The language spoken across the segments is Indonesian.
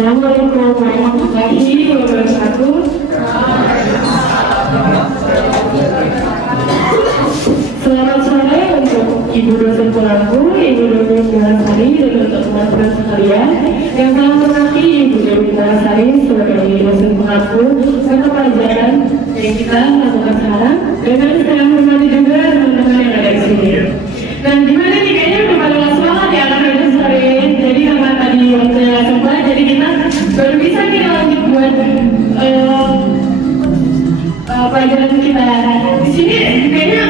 Assalamualaikum warahmatullahi wabarakatuh. Selamat sore untuk Ibu dosen pelaku, Ibu dosen Pulasari, dan untuk teman-teman sekalian yang telah menanti Ibu Dewi Pulasari sebagai dosen pelaku mata pelajaran yang kita lakukan sekarang. Dan saya hormati juga teman-teman yang ada di sini. Dan gimana nih, kayaknya udah pada semangat ya anak-anak sore. Jadi karena tadi waktunya sempat, jadi kita baru bisa kita lanjut buat pelajaran kita di sini. Kayaknya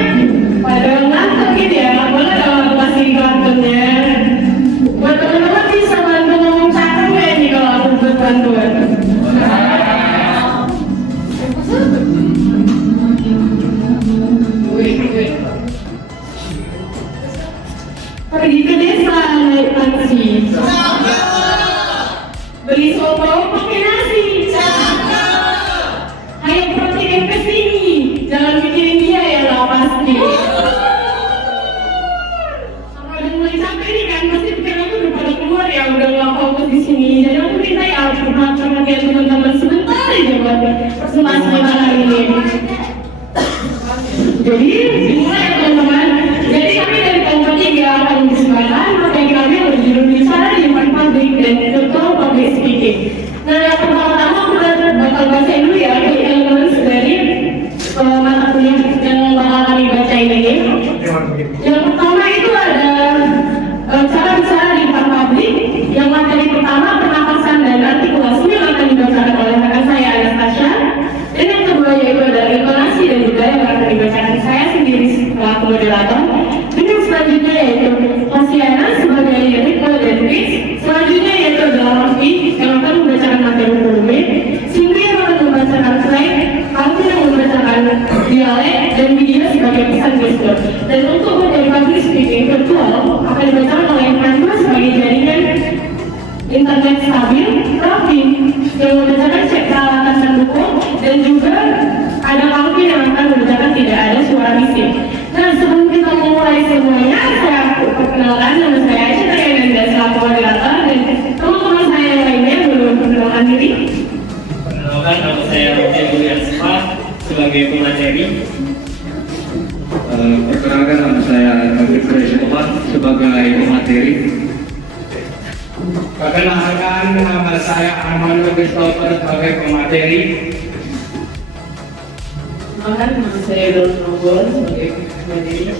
pada ngantuk gitu ya, boleh dong kasih kartunya. Buat teman-teman bisa bantu ngomong cakap nggak nih kalau aku buat bantuan? Pergi ke desa naik taksi, beli soto pakai nasi, ayo perhatikan ke sini, jangan mikirin dia ya lah pasti. Kalau udah mulai capek nih kan, pasti pikiran aku udah pada keluar ya, udah nggak fokus di sini. Jadi aku minta ya perhatian teman-teman sebentar aja buat presentasi kita hari ini. Jadi dimulai ya teman-teman. Jadi kami dari kelompok 3 akan disebutkan materi kami berjudul bicara di depan publik dan contoh public speaking. Nah, yang pertama-tama aku bakal baca dulu ya elements dari mata kuliah yang bakal kami baca ini. Yang pertama itu ada cara bicara di depan publik. Yang materi pertama pernapasan dan artikulasi yang akan dibacakan oleh rekan saya Anastasia. Dan yang kedua yaitu ada intonasi dan juga yang akan dibacakan saya sendiri selaku moderator. Dan yang selanjutnya yaitu Pasiana sebagai ritme dan pitch. Selanjutnya yaitu adalah Raffi yang akan membacakan materi volume. Cindy yang akan membacakan slide, Alvin yang membacakan dialek, dan video sebagai pesan gestur. Dan untuk materi public speaking virtual akan dibacakan oleh Pranto sebagai jaringan internet stabil, Raffi yang membacakan cek peralatan pendukung, dan juga ada Alvin yang akan membacakan tidak ada suara bising. Nah, sebelum kita memulai semuanya, saya perkenalkan nama saya Aisyah Triananda selaku moderator, dan teman-teman saya yang lainnya belum memperkenalkan diri. Perkenalkan, nama saya Rofian Yulianspa sebagai pemateri. Perkenalkan, nama saya Taufik Suresh sebagai pemateri. Perkenalkan, nama saya Armando Christopher sebagai pemateri. Perkenalkan, nama saya Don Nobol sebagai pemateri.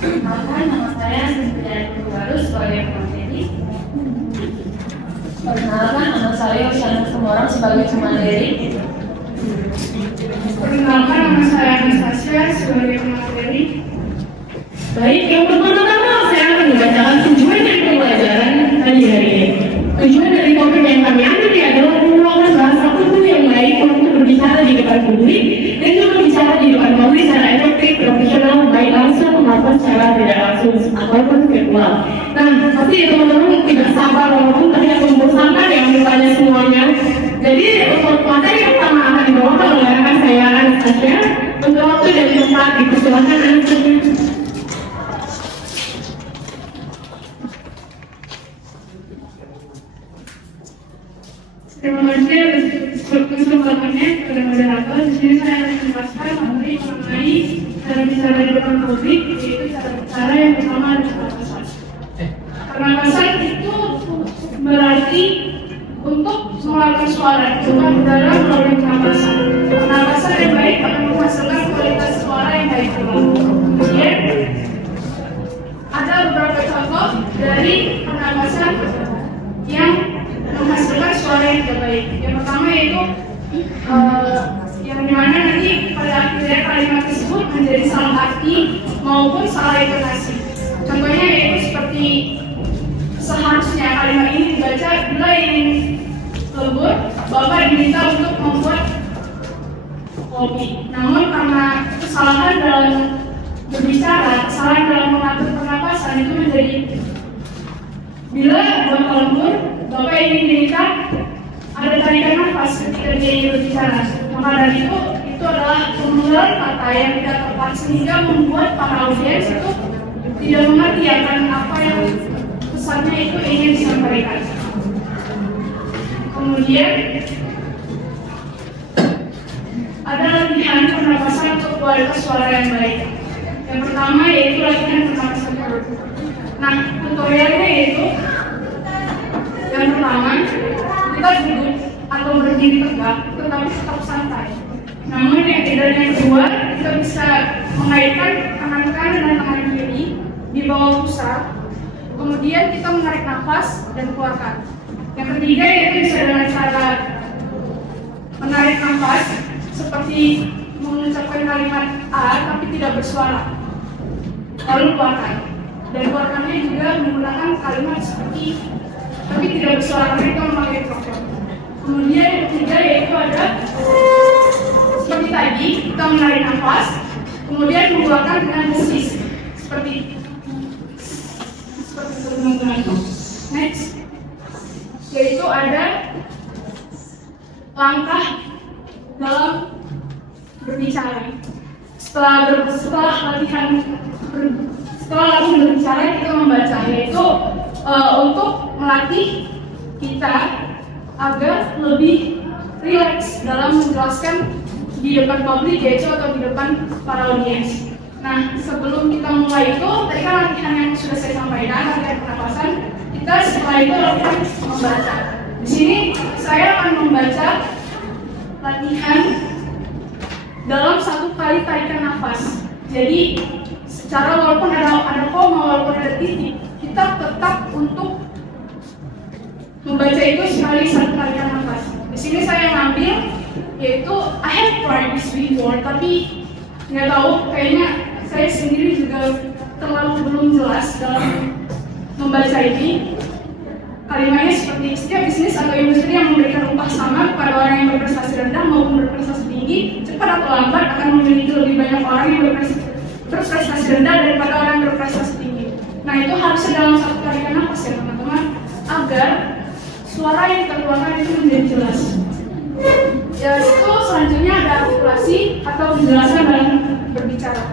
Perkenalkan, nama saya Cynthia Baru sebagai pemateri. Perkenalkan, nama saya Usiana Semorang sebagai pemateri. Perkenalkan, nama saya Anastasia sebagai pemateri. Baik, yang pertama-tama saya akan membacakan tujuan dari pembelajaran tadi hari ini. Tujuan dari topik yang kami ambil adalah menggunakan bahasa tubuh yang baik untuk berbicara di depan publik dan juga berbicara di depan publik secara efektif, profesional, baik langsung maupun secara tidak langsung ataupun virtual. Nah, pasti teman-teman tidak sabar walaupun terlihat membosankan ya misalnya semuanya. Jadi untuk materi pertama akan dibawakan oleh rekan saya Anastasia. Untuk waktu dan tempat dipersilakan Anastasia. Terima kasih atas kesempatannya kepada moderator. Di sini saya akan menjelaskan materi mengenai cara bicara di depan publik, yaitu cara bicara yang pertama adalah pernapasan. Pernapasan itu berarti untuk mengeluarkan suara, bukan udara melalui pernapasan. Pernapasan yang baik akan menghasilkan kualitas suara yang baik pula. Kemudian ada beberapa contoh dari pernapasan yang menghasilkan suara yang terbaik. Yang pertama yaitu yang dimana nanti pada akhirnya kalimat tersebut menjadi salah arti maupun salah intonasi. Contohnya yaitu seperti seharusnya kalimat ini dibaca bila ingin lembut, Bapak diminta untuk membuat kopi. Namun karena kesalahan dalam berbicara, kesalahan dalam mengatur pernapasan itu menjadi bila Bapak lembut, Bapak ingin diminta ada tarikan nafas ketika dia ingin berbicara. Maka dari itu adalah penggunaan kata yang tidak tepat sehingga membuat para audiens itu tidak mengerti akan apa yang pesannya itu ingin disampaikan. Kemudian ada latihan pernapasan untuk kualitas suara yang baik. Yang pertama yaitu latihan pernapasan perut. Nah, tutorialnya yaitu yang pertama, kita duduk atau berdiri tegak, tetapi tetap santai. Namun yang kedua, kita bisa mengaitkan tangan kanan dan tangan kiri di bawah pusar. Kemudian kita menarik nafas dan keluarkan. Yang ketiga yaitu bisa dengan cara menarik nafas seperti mengucapkan kalimat A tapi tidak bersuara. Lalu keluarkan. Dan keluarkannya juga menggunakan kalimat seperti tapi tidak bersuara karena kita memakai mikrofon. Kemudian yang ketiga yaitu ada seperti tadi, kita menarik nafas, kemudian mengeluarkan dengan desis seperti teman-teman. Next, yaitu ada langkah dalam berbicara. Setelah latihan berbicara kita membaca, yaitu untuk melatih kita agar lebih rileks dalam menjelaskan di depan publik yaitu atau di depan para audiens. Nah, sebelum kita mulai itu, tadi kan latihan yang sudah saya sampaikan, latihan pernapasan, kita setelah itu latihan membaca. Di sini saya akan membaca latihan dalam 1 kali tarikan nafas. Jadi, secara walaupun ada koma, walaupun ada titik, kita tetap untuk membaca itu sekali 1 tarikan nafas. Di sini saya ngambil yaitu I have tried this before, tapi nggak tahu kayaknya saya sendiri juga terlalu belum jelas dalam membaca ini. Kalimatnya seperti setiap bisnis atau industri yang memberikan upah sama kepada orang yang berprestasi rendah maupun berprestasi tinggi, cepat atau lambat akan memiliki lebih banyak orang yang berprestasi rendah daripada orang yang berprestasi tinggi. Nah, itu harusnya dalam 1 tarikan nafas ya teman-teman, agar suara yang kita keluarkan itu menjadi jelas. Ya, itu selanjutnya ada artikulasi atau penjelasan dalam berbicara.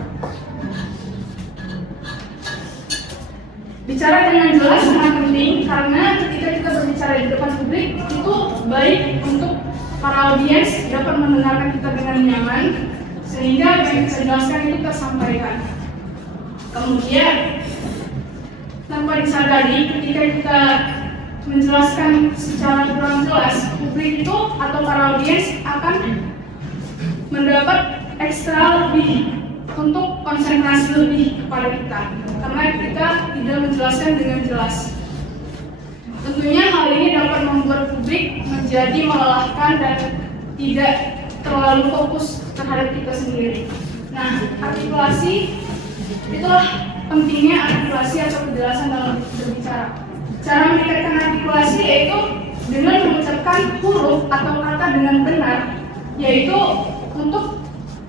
Bicara dengan jelas sangat penting karena ketika kita berbicara di depan publik itu baik untuk para audiens dapat mendengarkan kita dengan nyaman sehingga apa yang kita jelaskan itu tersampaikan. Kemudian tanpa disadari ketika kita menjelaskan secara kurang jelas, publik itu atau para audiens akan mendapat ekstra lebih untuk konsentrasi lebih kepada kita karena kita tidak menjelaskan dengan jelas. Tentunya hal ini dapat membuat publik menjadi melelahkan dan tidak terlalu fokus terhadap kita sendiri. Nah, artikulasi itulah pentingnya artikulasi atau penjelasan dalam berbicara. Cara meningkatkan artikulasi yaitu dengan mengucapkan huruf atau kata dengan benar, yaitu untuk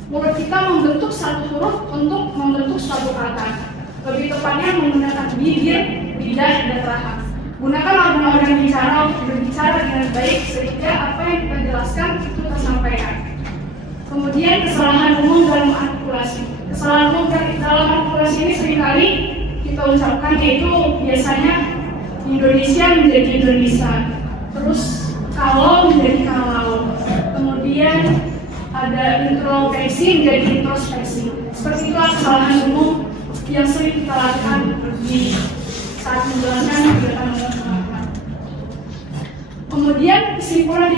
mulut kita membentuk satu huruf untuk membentuk suatu kata. Lebih tepatnya menggunakan bibir, lidah, dan rahang. Gunakan organ-organ bicara untuk berbicara dengan baik sehingga apa yang kita jelaskan itu tersampaikan. Kemudian kesalahan umum dalam artikulasi. Kesalahan umum dalam artikulasi ini seringkali kita ucapkan yaitu biasanya Indonesia menjadi Indonesia, terus kalau menjadi kalau, kemudian ada introspeksi menjadi introspeksi. Seperti itulah kesalahan umum yang sering kita lakukan di saat menjelaskan di depan teman-teman. Kemudian kesimpulan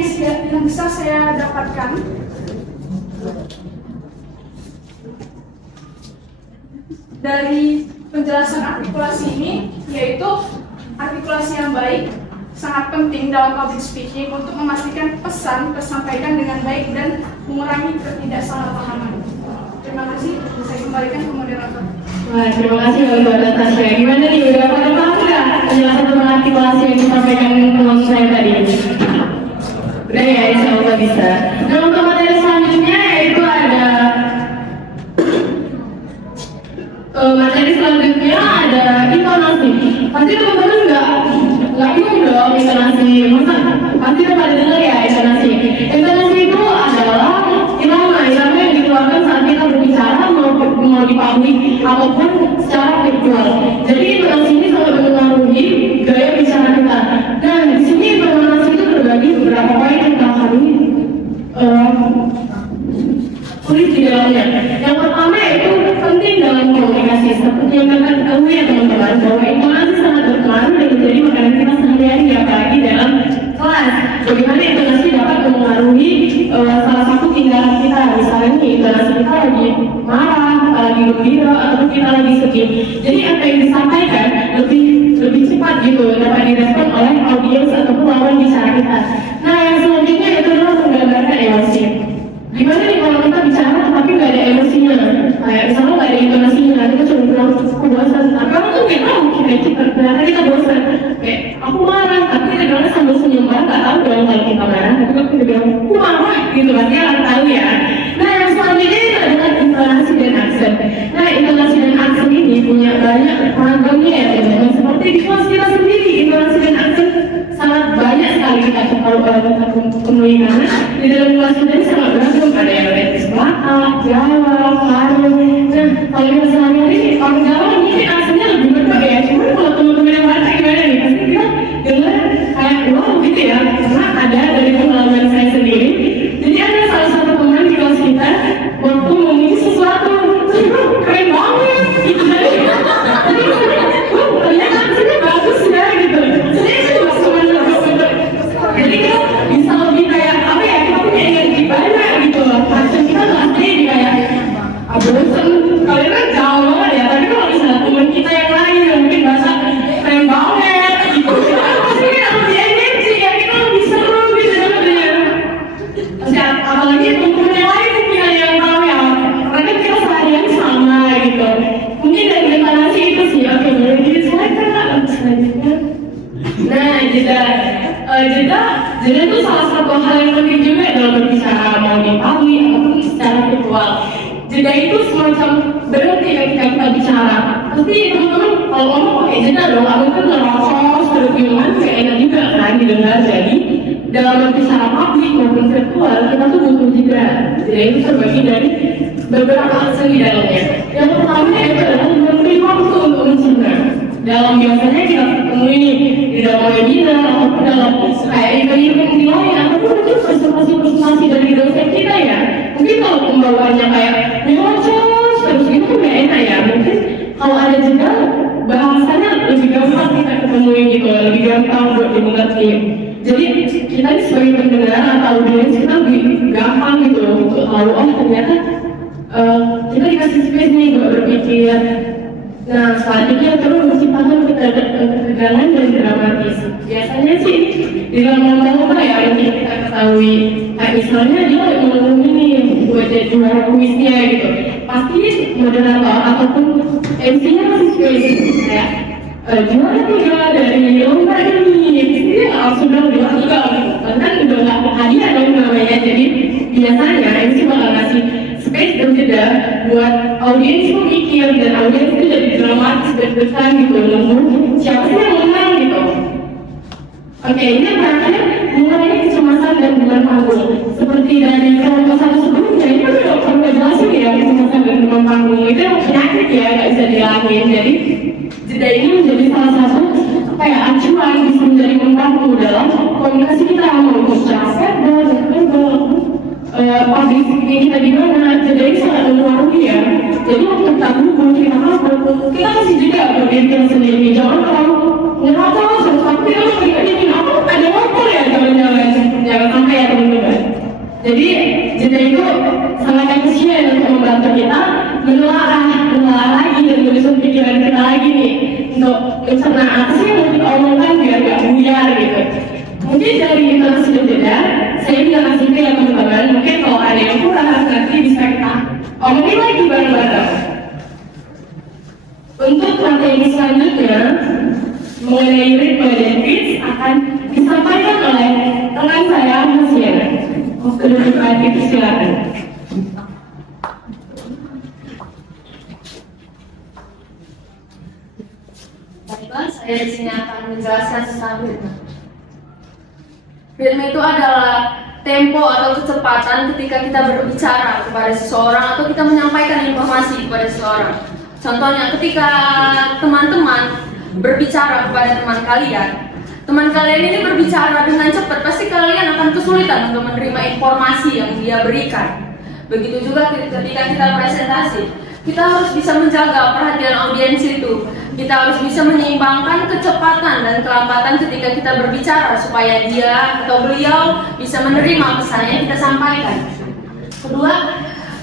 yang bisa saya dapatkan dari penjelasan artikulasi ini yaitu artikulasi yang baik sangat penting dalam public speaking untuk memastikan pesan tersampaikan dengan baik dan mengurangi ketidaksalahpahaman. Terima kasih. Saya kembalikan ke moderator. Wah, terima kasih Mbak Natasha. Gimana nih, udah pada paham nggak penjelasan tentang artikulasi yang disampaikan teman saya tadi? Udah ya, insya Allah bisa. Nah, untuk materi selanjutnya yaitu ada materi selanjutnya ada intonasi. Pasti teman-teman nggak bingung dong intonasi. Masa pasti udah pada dengar ya intonasi. Intonasi itu adalah irama yang dikeluarkan saat kita berbicara mau di publik ataupun secara virtual. Jadi intonasi ini sangat mempengaruhi gaya bicara kita. Dan di sini intonasi itu terbagi beberapa salah satu tindakan kita, misalnya nih intonasi kita lagi marah, kita lagi gembira, atau kita lagi sedih. Jadi apa yang disampaikan lebih cepat gitu dapat direspon oleh audiens ataupun lawan bicara kita. Nah yang selanjutnya itu adalah menggambarkan emosi. Gimana nih kalau kita bicara tapi nggak ada emosinya, kayak misalnya nggak ada intonasinya, kita cuma bilang aku bosan. Tapi orang tuh nggak tahu ternyata kita bosan. Kayak aku marah, tapi kita bilang sambil senyum banget, nggak tahu dong kalau kita marah. Tapi kalau kita bilang aku marah, gitu kan dia nggak tahu ya. Nah yang selanjutnya itu adalah intonasi dan aksen. Nah intonasi dan aksen ini punya banyak ragamnya ya teman-teman. Seperti di kelas kita sendiri, intonasi dan aksen sangat banyak sekali kita penuhi karena di dalam kelas kita ini sangat beragam. Ada yang retis belakang, Jawa, Paru. Nah kalau yang sehari-hari orang Jawa mungkin aksennya lebih berbeda ya. Cuma kalau teman-teman yang Batak gimana nih? Pasti kita dengar kayak wow gitu ya. Karena ada dari pengalaman saya sendiri. Jadi ada salah satu teman di kelas kita waktu memuji sesuatu, keren banget gitu. Jadi ternyata aksennya bagus ya gitu. Jadi cuma jadi kita bisa lebih kayak apa ya, kita punya energi banyak gitu. Aksen kita nggak steady kayak bosan, kalian kan jauh banget ya. Tapi kalau misalnya teman kita yang lain yang mungkin bahasa keren banget gitu, pasti kita lebih energi ya, kita lebih seru gitu dengarnya. Apalagi teman-teman yang lain mungkin ada yang tahu ya, karena kita seharian sama gitu. Mungkin dari intonasi itu sih, oke boleh jadi silakan selanjutnya. Nah jeda itu salah satu hal yang penting juga dalam berbicara mau di publik ataupun secara virtual. Jeda itu semacam berhenti ketika kita bicara. Pasti teman-teman kalau ngomong pakai jeda dong, aku kan ngerocos terus gimana kayak enak juga kan didengar. Jadi dalam berbicara publik maupun virtual kita tuh butuh jeda. Jeda itu terbagi dari beberapa aksen di dalamnya. Yang pertama itu adalah memberi waktu untuk mencerna. Dalam biasanya kita ketemu ini di dalam webinar ataupun dalam kayak event-event di lain ataupun itu presentasi dari dosen kita ya. Mungkin kalau pembawaannya kayak nyocos terus gitu kan gak enak ya. Mungkin kalau ada jeda bahasanya lebih gampang kita ketemu gitu, lebih gampang buat dimengerti. Jadi kita ini sebagai pendengar atau audiens kita lebih gampang gitu untuk tahu oh ternyata kita dikasih space nih buat berpikir. Nah, selanjutnya terus menciptakan ketegangan dan dramatis. Biasanya sih di dalam lomba-lomba ya yang kita ketahui, kayak misalnya dia ngomong ini buat jadi juara kuisnya gitu. Pasti moderator ataupun MC-nya masih space kayak juara 3 dari lomba ini. Pasti dia nggak langsung bilang juara 3 gitu. Karena udah nggak hadiah dong namanya. Jadi biasanya MC bakal ngasih space dan jeda buat audiens itu mikir dan audiens itu jadi dramatis dan besar gitu, nunggu siapa sih yang menang gitu. Oke, ini yang terakhir mengenai kecemasan dan beban panggung. Seperti dari kelompok satu sebelumnya, ini kan udah jelasin ya kecemasan dan beban panggung itu yang penyakit ya, nggak bisa dihilangin. Jadi jeda ini menjadi salah satu kayak acuan bisa menjadi membantu dalam komunikasi kita mau capek dan public speaking kita gimana. Jadi ini sangat mempengaruhi ya. Jadi waktu kita gugup, kita kabur, kita kasih juga buat diri kita sendiri. Jangan kalau ngerasa sesuatu kita harus ini aku ada motor ya, jangan sampai ya teman-teman. Jadi jeda itu sangat efisien untuk membantu kita menelaah lagi dan menyusun pikiran kita lagi nih untuk mencerna apa sih yang mau kita omongkan biar gak buyar gitu. Mungkin dari intonasi dan jeda, saya bisa kasih ke ya teman-teman. Mungkin kalau ada yang kurang nanti bisa kita omongin lagi bareng-bareng. Untuk materi selanjutnya mengenai ritme dan pitch akan disampaikan oleh rekan saya Hasia. Waktu duduk lagi silakan. Baiklah, saya di sini akan menjelaskan tentang ritme. Ritme itu adalah tempo atau kecepatan ketika kita berbicara kepada seseorang atau kita menyampaikan informasi kepada seseorang. Contohnya ketika teman-teman berbicara kepada teman kalian ini berbicara dengan cepat, pasti kalian akan kesulitan untuk menerima informasi yang dia berikan. Begitu juga ketika kita presentasi. kita harus bisa menjaga perhatian audiens itu. Kita harus bisa menyeimbangkan kecepatan dan kelambatan ketika kita berbicara supaya dia atau beliau bisa menerima pesan yang kita sampaikan. Kedua,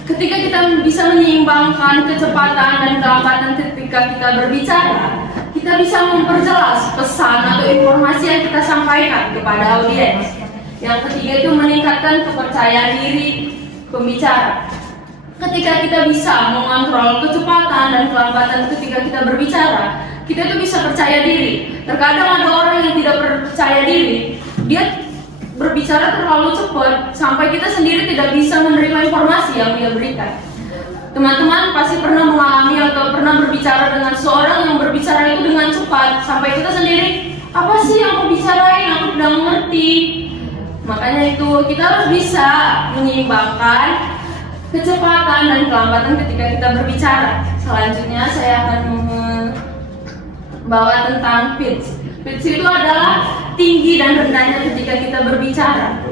ketika kita bisa menyeimbangkan kecepatan dan kelambatan ketika kita berbicara, kita bisa memperjelas pesan atau informasi yang kita sampaikan kepada audiens. Yang ketiga itu meningkatkan kepercayaan diri pembicara. Ketika kita bisa mengontrol kecepatan dan kelambatan ketika kita berbicara, kita itu bisa percaya diri. Terkadang ada orang yang tidak percaya diri, dia berbicara terlalu cepat sampai kita sendiri tidak bisa menerima informasi yang dia berikan. Teman-teman pasti pernah mengalami atau pernah berbicara dengan seorang yang berbicara itu dengan cepat sampai kita sendiri, apa sih yang aku bicarain, aku tidak mengerti. Makanya itu kita harus bisa menyeimbangkan kecepatan dan kelambatan ketika kita berbicara. Selanjutnya saya akan membawa tentang pitch. Pitch itu adalah tinggi dan rendahnya ketika kita berbicara.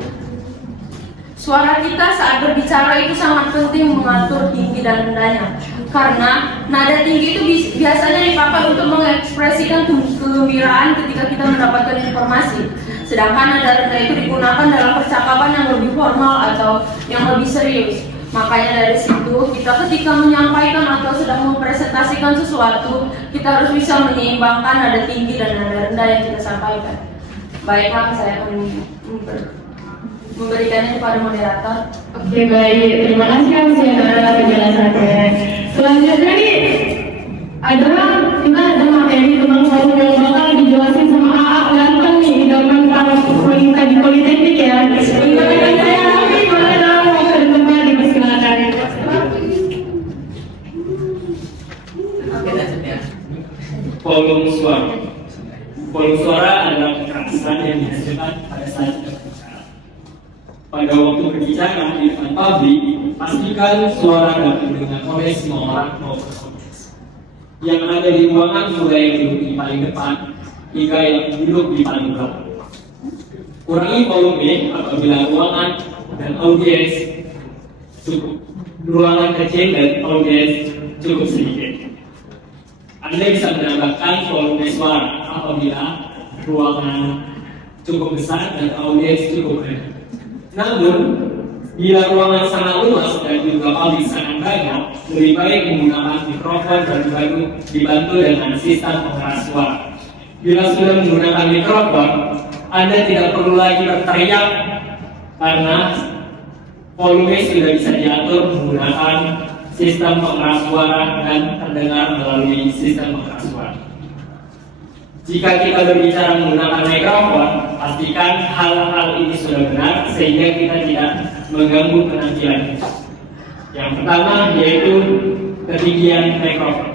Suara kita saat berbicara itu sangat penting mengatur tinggi dan rendahnya. Karena nada tinggi itu biasanya dipakai untuk mengekspresikan kegembiraan ketika kita mendapatkan informasi. Sedangkan nada rendah itu digunakan dalam percakapan yang lebih formal atau yang lebih serius. Makanya dari situ kita ketika menyampaikan atau sedang mempresentasikan sesuatu, kita harus bisa menyeimbangkan nada tinggi dan nada rendah yang kita sampaikan. Baiklah, saya akan memberikannya kepada moderator. Oke, baik. Terima kasih atas penjelasannya. Selanjutnya nih adalah kita ada materi tentang forum yang bakal dijelasin sama AA ganteng nih, idaman para wanita di Politeknik ya. Perkenalkan saya Ami, boleh dong waktu dan tempat dipersilakan. Volume suara. Volume suara adalah kekerasan yang dihasilkan pada saat berbicara. Pada waktu berbicara di depan publik, pastikan suara dapat didengar oleh semua orang maupun audiens. Yang ada di ruangan mulai yang duduk di paling depan hingga yang duduk di paling belakang. Kurangi volume apabila ruangan dan audiens cukup. Ruangan kecil dan audiens cukup sedikit. Anda bisa menambahkan volume suara apabila ruangan cukup besar dan audiens cukup rendah. Namun, bila ruangan sangat luas dan juga audiens sangat banyak, lebih baik menggunakan mikrofon dan dibantu dengan sistem pengeras suara. Bila sudah menggunakan mikrofon, Anda tidak perlu lagi berteriak karena volume sudah bisa diatur menggunakan sistem pengeras suara dan terdengar melalui sistem pengeras suara. Jika kita berbicara menggunakan mikrofon, pastikan hal-hal ini sudah benar sehingga kita tidak mengganggu penampilan kita. Yang pertama yaitu ketinggian mikrofon.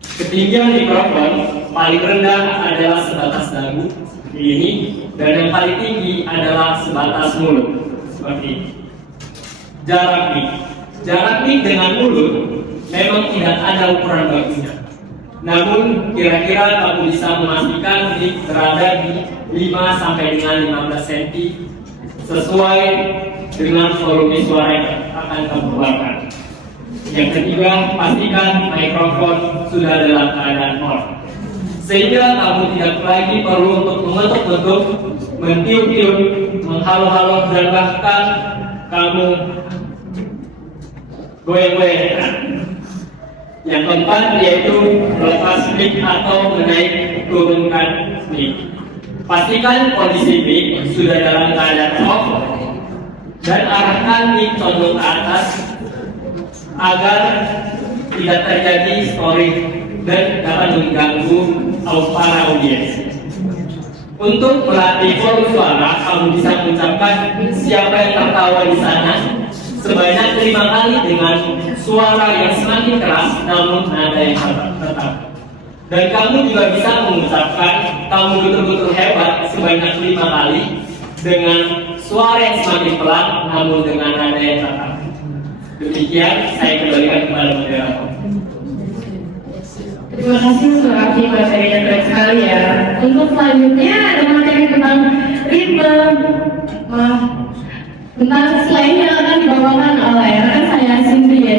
Ketinggian mikrofon paling rendah adalah sebatas dagu seperti ini, dan yang paling tinggi adalah sebatas mulut seperti ini. Jarak mic dengan mulut memang tidak ada ukuran bagusnya. Namun kira-kira kamu bisa memastikan mic berada di 5 sampai dengan 15 cm sesuai dengan volume suara yang akan kamu keluarkan. Yang ketiga, pastikan mikrofon sudah dalam keadaan on, sehingga kamu tidak lagi perlu untuk mengetuk-ketuk, mentiup-tiup, menghalo-halo, dan bahkan kamu goyang-goyang. Yang keempat yaitu melepas mic atau menaik turunkan mic. Pastikan kondisi mic sudah dalam keadaan off dan arahkan mic condong ke atas agar tidak terjadi storing dan dapat mengganggu para audiens. Untuk melatih volume suara, kamu bisa mengucapkan siapa yang tertawa di sana sebanyak 5 kali dengan suara yang semakin keras namun nada yang tetap. Dan kamu juga bisa mengucapkan kamu betul-betul hebat sebanyak 5 kali dengan suara yang semakin pelan namun dengan nada yang tetap. Demikian saya kembalikan kepada moderator. Terima kasih untuk Aki, materinya keren sekali ya. Untuk selanjutnya ada materi tentang ritme, tentang slang yang akan dibawakan oleh rekan saya Cynthia.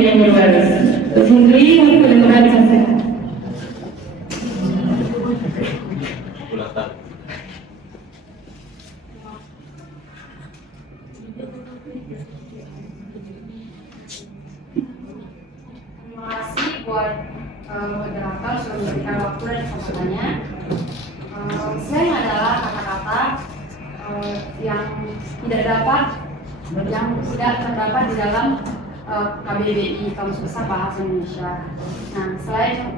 memberikan waktu dan kesempatannya. Slang adalah kata-kata yang tidak terdapat di dalam KBBI, Kamus Besar Bahasa Indonesia. Nah, slang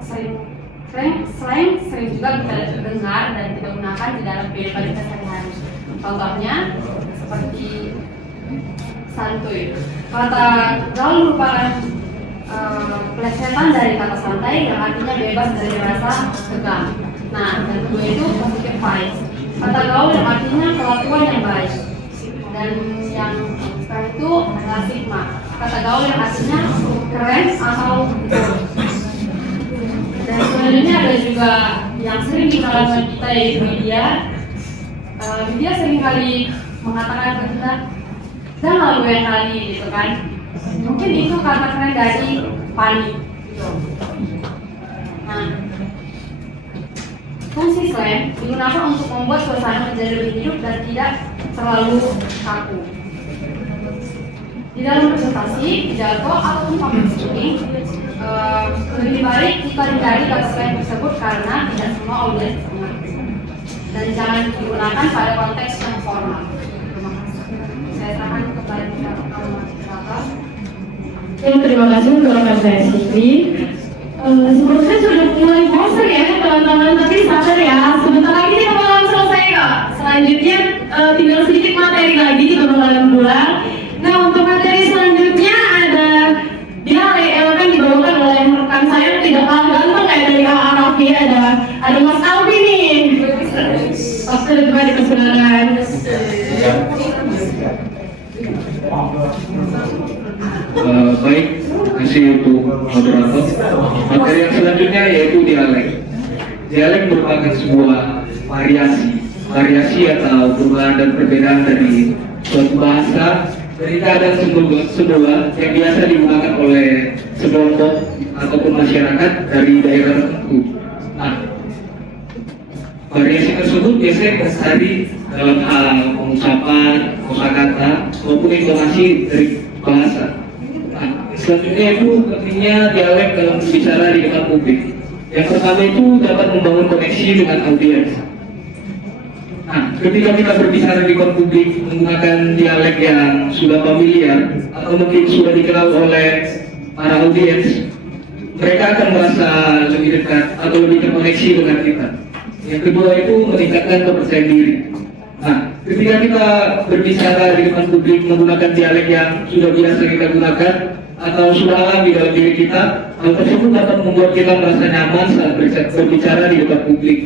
sering juga kita dengar dan kita gunakan di dalam kehidupan kita sehari-hari. Contohnya seperti santuy. Kata gaul merupakan plesetan dari kata santai yang artinya bebas dari rasa tegang. Nah, dan kedua itu positive vibes. Kata gaul yang artinya kelakuan yang baik. Dan yang sekarang itu adalah sigma. Kata gaul yang artinya keren atau dan sebenarnya ada juga yang sering di kalangan kita yaitu media. Media sering kali mengatakan ke kita, "Dan lalu yang kali," gitu kan. Mungkin itu kata keren dari panik. Gitu. Nah, fungsi slang digunakan untuk membuat suasana menjadi lebih hidup dan tidak terlalu kaku. Di dalam presentasi, pidato ataupun public speaking, lebih baik kita hindari kata slang tersebut karena tidak semua audiens mengerti. Dan jangan digunakan pada konteks yang formal. Terima kasih. Saya serahkan kepada moderator. Terima kasih untuk rekan saya Siti. Sebenarnya sudah mulai bosan ya teman-teman, tapi sabar ya, sebentar lagi kita bakalan selesai kok. Selanjutnya tinggal sedikit materi lagi kita bakalan pulang. Nah, untuk materi selanjutnya ada dia akan dibawakan oleh rekan saya yang tidak kalah ganteng kayak dari Kak Arafi, ada Mas Alvi nih. Waktu coba dipersilakan. Baik, terima kasih untuk moderator. Materi yang selanjutnya yaitu dialek. Dialek merupakan sebuah variasi atau perubahan dan perbedaan dari suatu bahasa, cerita dan semula yang biasa digunakan oleh sekelompok ataupun masyarakat dari daerah tertentu. Nah, variasi tersebut biasanya terjadi dalam hal pengucapan, kosakata maupun intonasi dari bahasa. Nah, selanjutnya itu pentingnya dialek dalam berbicara di depan publik. Yang pertama itu dapat membangun koneksi dengan audiens. Nah, ketika kita berbicara di depan publik menggunakan dialek yang sudah familiar atau mungkin sudah dikenal oleh para audiens, mereka akan merasa lebih dekat atau lebih terkoneksi dengan kita. Yang kedua itu meningkatkan kepercayaan diri. Nah, ketika kita berbicara di depan publik menggunakan dialek yang sudah biasa kita gunakan atau sudah alami dalam diri kita, hal tersebut dapat membuat kita merasa nyaman saat berbicara di depan publik.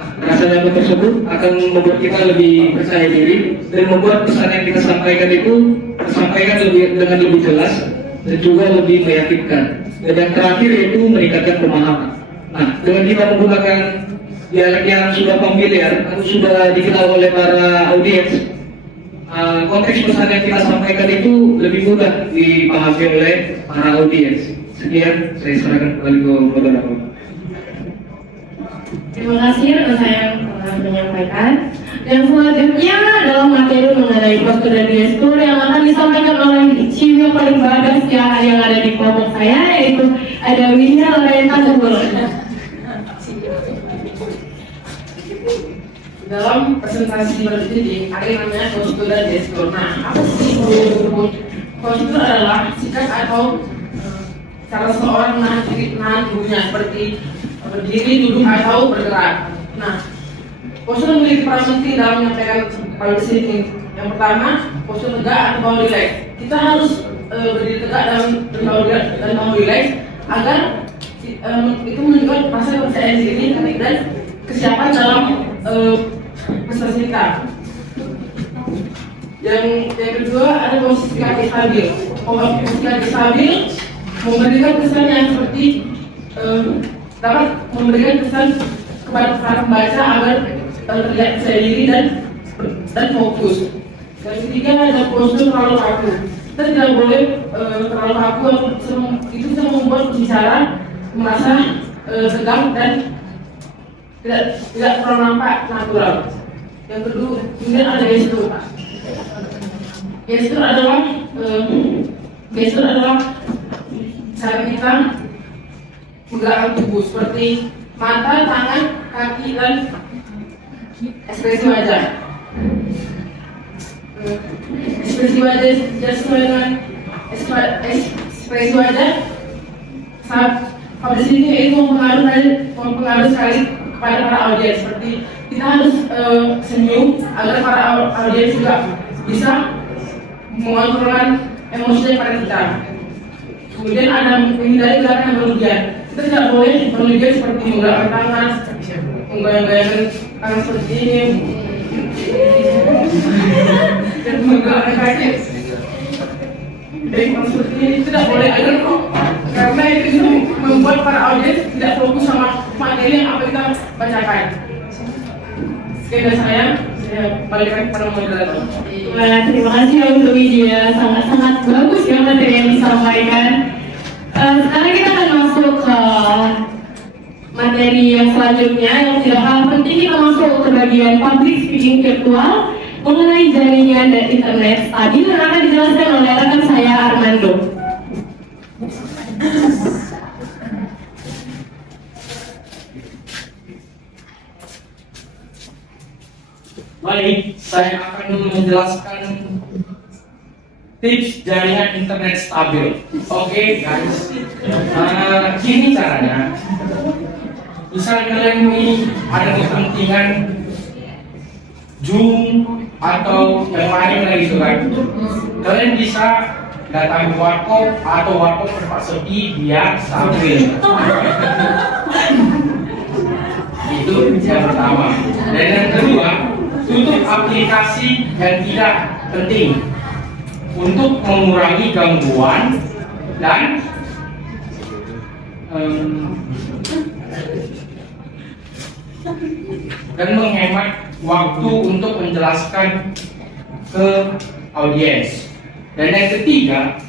Nah, rasa nyaman tersebut akan membuat kita lebih percaya diri dan membuat pesan yang kita sampaikan itu tersampaikan dengan lebih jelas dan juga lebih meyakinkan. Dan yang terakhir yaitu meningkatkan pemahaman. Nah, dengan kita menggunakan dialek yang sudah familiar atau sudah dikenal oleh para audiens, konteks pesan yang kita sampaikan itu lebih mudah dipahami oleh para audiens. Sekian, saya serahkan kembali ke moderator. Terima kasih rekan saya yang telah menyampaikan. Dan selanjutnya adalah materi mengenai postur dan gestur yang akan disampaikan oleh ciwi yang paling bagas yang ada di kelompok saya, yaitu ada Winda Lorenta Tugul. Dalam presentasi bertitik ada yang namanya postur dan gestur. Nah, apa sih postur? Adalah sikap atau cara seorang menahan tubuhnya seperti berdiri, duduk atau bergerak. Nah, postur memiliki peran penting dalam menyampaikan pada sini. Yang pertama, postur tegak atau mau relax. Kita harus berdiri tegak dan mau relax agar itu menunjukkan rasa kepercayaan diri dan kesiapan dalam prestasi kita. Yang kedua ada posisi kaki stabil. Posisi kaki stabil memberikan kesan yang seperti dapat memberikan kesan kepada para pembaca agar terlihat percaya diri dan fokus. Yang ketiga ada postur terlalu kaku. Kita tidak boleh terlalu kaku, itu bisa membuat pembicara merasa tegang dan tidak terlalu nampak natural. Yang kedua, kemudian ada gestur. Gestur adalah cara kita menggerakkan tubuh seperti mata, tangan, kaki, dan ekspresi wajah. Ekspresi wajah sesuai dengan ekspresi wajah. Pada sini itu mempengaruhi sekali kepada para audiens. Seperti kita harus senyum agar para audiens juga bisa mengontrolkan emosinya pada kita. Kemudian ada menghindari gerakan yang berlebihan. Kita tidak boleh berlebihan seperti menggerakkan tangan, menggoyang-goyangkan tangan seperti ini, dan menggerakkan kaki. Jadi seperti ini tidak boleh agar karena itu membuat para audiens tidak fokus sama materi yang apa kita bacakan. Sekian dari saya balikkan kepada moderator. Wah, terima kasih untuk Widya, sangat-sangat bagus ya materi yang disampaikan. Sekarang kita akan masuk ke materi yang selanjutnya yang tidak kalah penting. Kita masuk ke bagian public speaking virtual mengenai jaringan dan internet stabil yang akan dijelaskan oleh rekan saya Armando. Baik, saya akan menjelaskan tips jaringan internet stabil. Oke, guys, gini caranya. Misal kalian ini ada kepentingan Zoom atau yang lain lagi itu kan, kalian bisa datangi warkop atau warkop tempat sepi biar stabil. Itu yang pertama. Dan yang kedua, tutup aplikasi yang tidak penting untuk mengurangi gangguan dan menghemat waktu untuk menjelaskan ke audiens. Dan yang ketiga,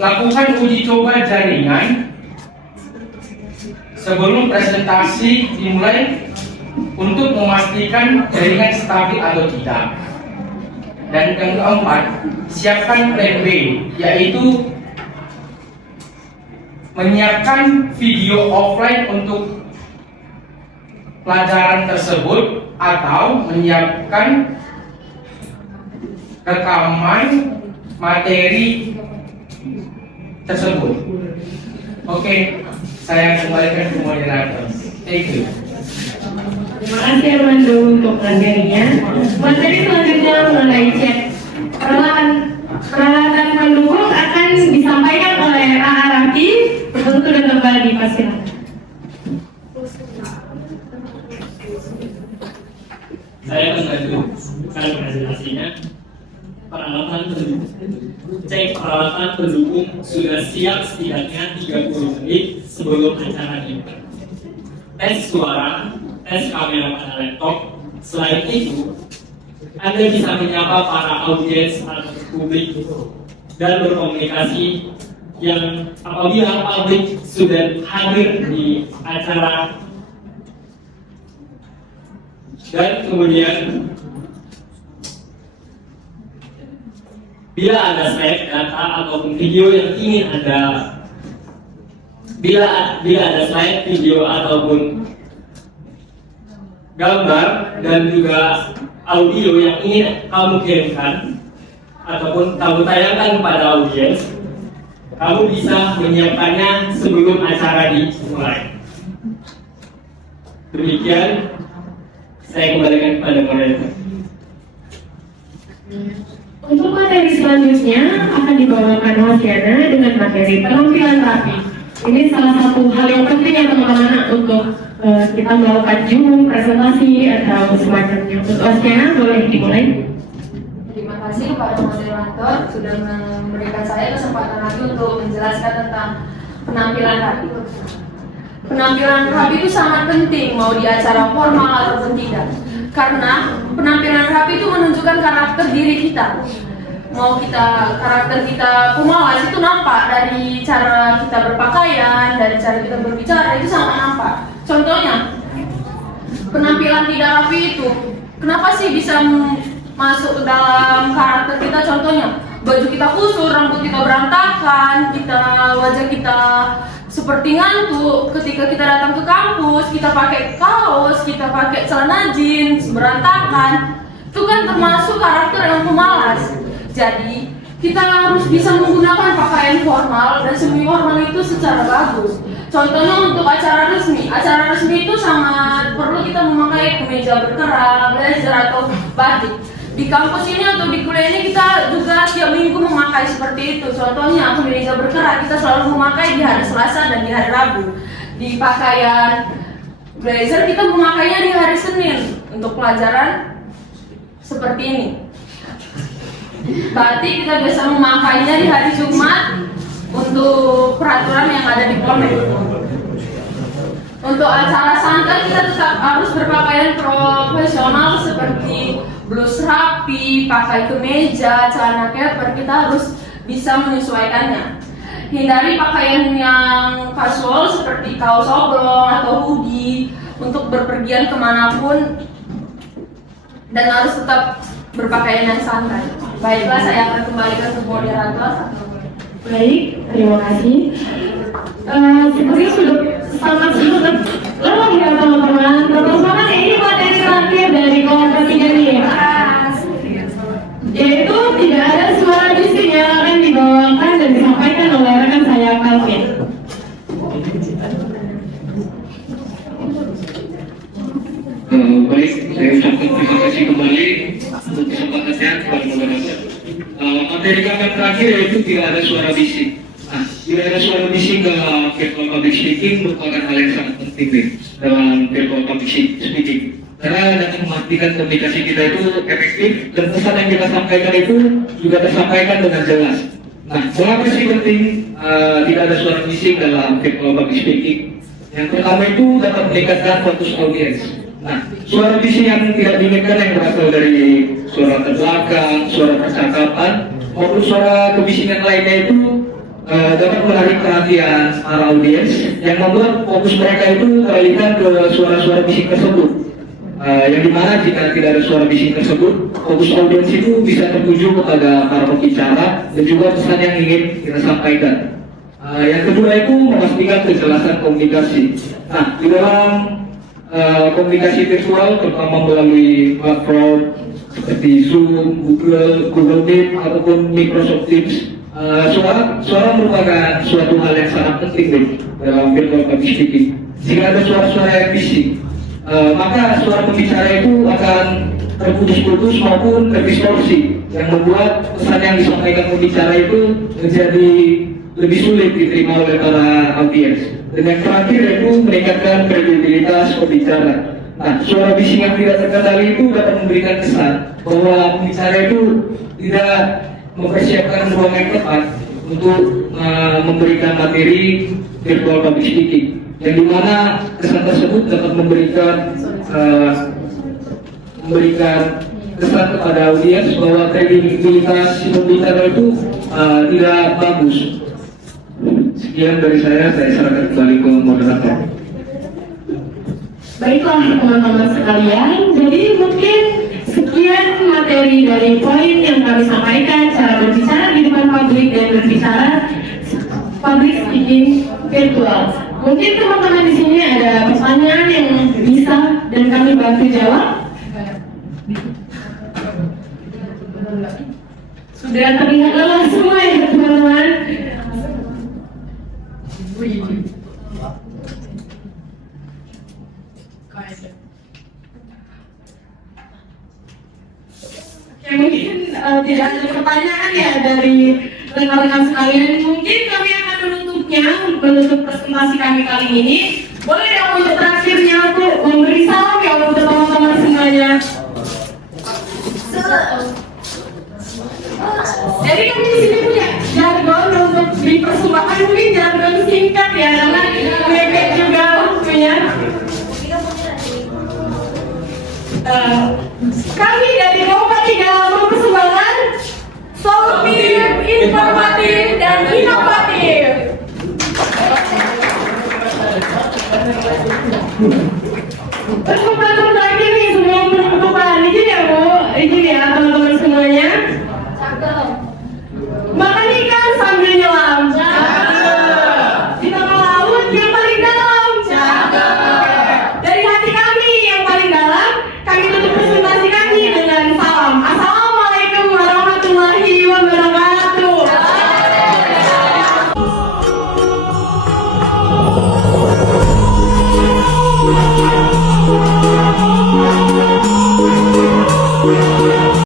lakukan uji coba jaringan sebelum presentasi dimulai untuk memastikan jaringan stabil atau tidak. Dan yang keempat, siapkan plan B, yaitu menyiapkan video offline untuk pelajaran tersebut atau menyiapkan rekaman materi tersebut. Oke, saya kembalikan ke moderator. Thank you. Terima kasih Armando untuk materinya. Materi selanjutnya mengenai chat. Peralatan pendukung akan disampaikan oleh A.A. Raffi. Untuk dan kembali dipersilakan. Saya akan lanjutkan presentasinya. Peralatan pendukung sudah siap setidaknya 30 menit sebelum acara dimulai. Tes suara, tes kamera pada laptop. Selain itu, Anda bisa menyapa para audiens atau publik dan berkomunikasi yang apabila publik sudah hadir di acara. Dan kemudian bila ada slide data ataupun video yang ingin Anda bila ada slide video ataupun gambar dan juga audio yang ingin kamu kirimkan ataupun kamu tayangkan kepada audiens, kamu bisa menyiapkannya sebelum acara dimulai. Demikian, saya kembalikan kepada moderator. Untuk materi selanjutnya akan dibawakan Wasiana dengan materi penampilan rapi. Ini salah satu hal yang penting ya teman-teman untuk kita melakukan Zoom, presentasi atau semacamnya. Untuk Wasiana boleh dimulai. Terima kasih kepada moderator sudah memberikan saya kesempatan lagi untuk menjelaskan tentang penampilan rapi. Penampilan rapi itu sangat penting mau di acara formal ataupun tidak. Karena penampilan rapi itu menunjukkan karakter diri kita. Mau kita karakter kita pemalas itu nampak dari cara kita berpakaian, dari cara kita berbicara itu sangat nampak. Contohnya, penampilan tidak rapi itu kenapa sih bisa masuk ke dalam karakter kita? Contohnya, baju kita kusut, rambut kita berantakan, wajah kita seperti ngantuk. Ketika kita datang ke kampus, kita pakai kaos, kita pakai celana jeans berantakan, itu kan termasuk karakter yang pemalas. Jadi kita harus bisa menggunakan pakaian formal dan semi formal itu secara bagus. Contohnya untuk acara resmi itu sangat perlu kita memakai kemeja berkerah, blazer atau batik. Di kampus ini atau di kuliah ini kita juga tiap minggu memakai seperti itu. Contohnya kemeja berkerah kita selalu memakai di hari Selasa dan di hari Rabu. Di pakaian blazer kita memakainya di hari Senin untuk pelajaran seperti ini. Batik kita biasa memakainya di hari Jumat untuk peraturan yang ada di Polmek. Untuk acara santai kita tetap harus berpakaian profesional seperti blus rapi, pakai kemeja, celana keper. Kita harus bisa menyesuaikannya. Hindari pakaian yang casual seperti kaos oblong atau hoodie untuk berpergian kemanapun, dan harus tetap berpakaian yang santai. Baiklah, saya akan kembalikan ke moderator. Baik, terima kasih. Seperti sudah sangat lelah ya teman-teman. Tetap semangat ya, ini materi terakhir dari kelompok 3 nih. Yaitu tidak ada suara bising yang akan dibawakan dan disampaikan oleh rekan saya Calvin. Baik, saya ucapkan terima kasih kembali untuk kesempatannya kepada moderator. Materi kami terakhir yaitu tidak ada suara bising. Nah, tidak ada suara bising dalam virtual public speaking merupakan hal yang sangat penting nih dalam virtual public speaking. Karena dapat memastikan komunikasi kita itu efektif dan pesan yang kita sampaikan itu juga tersampaikan dengan jelas. Nah, mengapa sih penting tidak ada suara bising dalam virtual public speaking? Yang pertama itu dapat meningkatkan fokus audiens. Nah, suara bising yang tidak diinginkan yang berasal dari suara terbelakang, suara percakapan, maupun suara kebisingan lainnya itu dapat menarik perhatian para audiens yang membuat fokus mereka itu teralihkan ke suara-suara bising tersebut. Yang dimana jika tidak ada suara bising tersebut, fokus audiens itu bisa tertuju kepada para pembicara dan juga pesan yang ingin kita sampaikan. Yang kedua itu memastikan kejelasan komunikasi. Nah, di dalam komunikasi virtual terutama melalui platform seperti Zoom, Google Meet ataupun Microsoft Teams, suara merupakan suatu hal yang sangat penting nih dalam virtual public speaking. Jika ada suara-suara yang bising, maka suara pembicara itu akan terputus-putus maupun terdistorsi, yang membuat pesan yang disampaikan pembicara itu menjadi lebih sulit diterima oleh para audiens. Dan yang terakhir yaitu meningkatkan kredibilitas pembicara. Nah, suara bising yang tidak terkendali itu dapat memberikan kesan bahwa pembicara itu tidak mempersiapkan ruang yang tepat untuk memberikan materi virtual public speaking, yang dimana kesan tersebut dapat memberikan kesan kepada audiens bahwa kredibilitas pembicara itu tidak bagus. Sekian dari saya serahkan kembali ke moderator. Baiklah teman-teman sekalian, jadi mungkin sekian materi dari poin yang kami sampaikan, cara berbicara di depan publik dan berbicara public speaking virtual. Mungkin teman-teman di sini ada pertanyaan yang bisa dan kami bantu jawab. Sudah terlihat lelah semua ya teman-teman. Oke, mungkin tidak ada pertanyaan ya dari rekan-rekan sekalian. Mungkin kami akan menutup presentasi kami kali ini. Boleh dong untuk terakhirnya untuk memberi salam ya untuk teman-teman semuanya. Jadi kami di sini punya jargon untuk dipersembahkan, mungkin jargon singkat ya, karena mepet juga waktunya. Kami dari Kelompok 3 mempersembahkan solutif, informatif, dan inovatif. Pertemuan terakhir nih sebelum penutupan, izin ya Bu, izin ya teman-teman semuanya.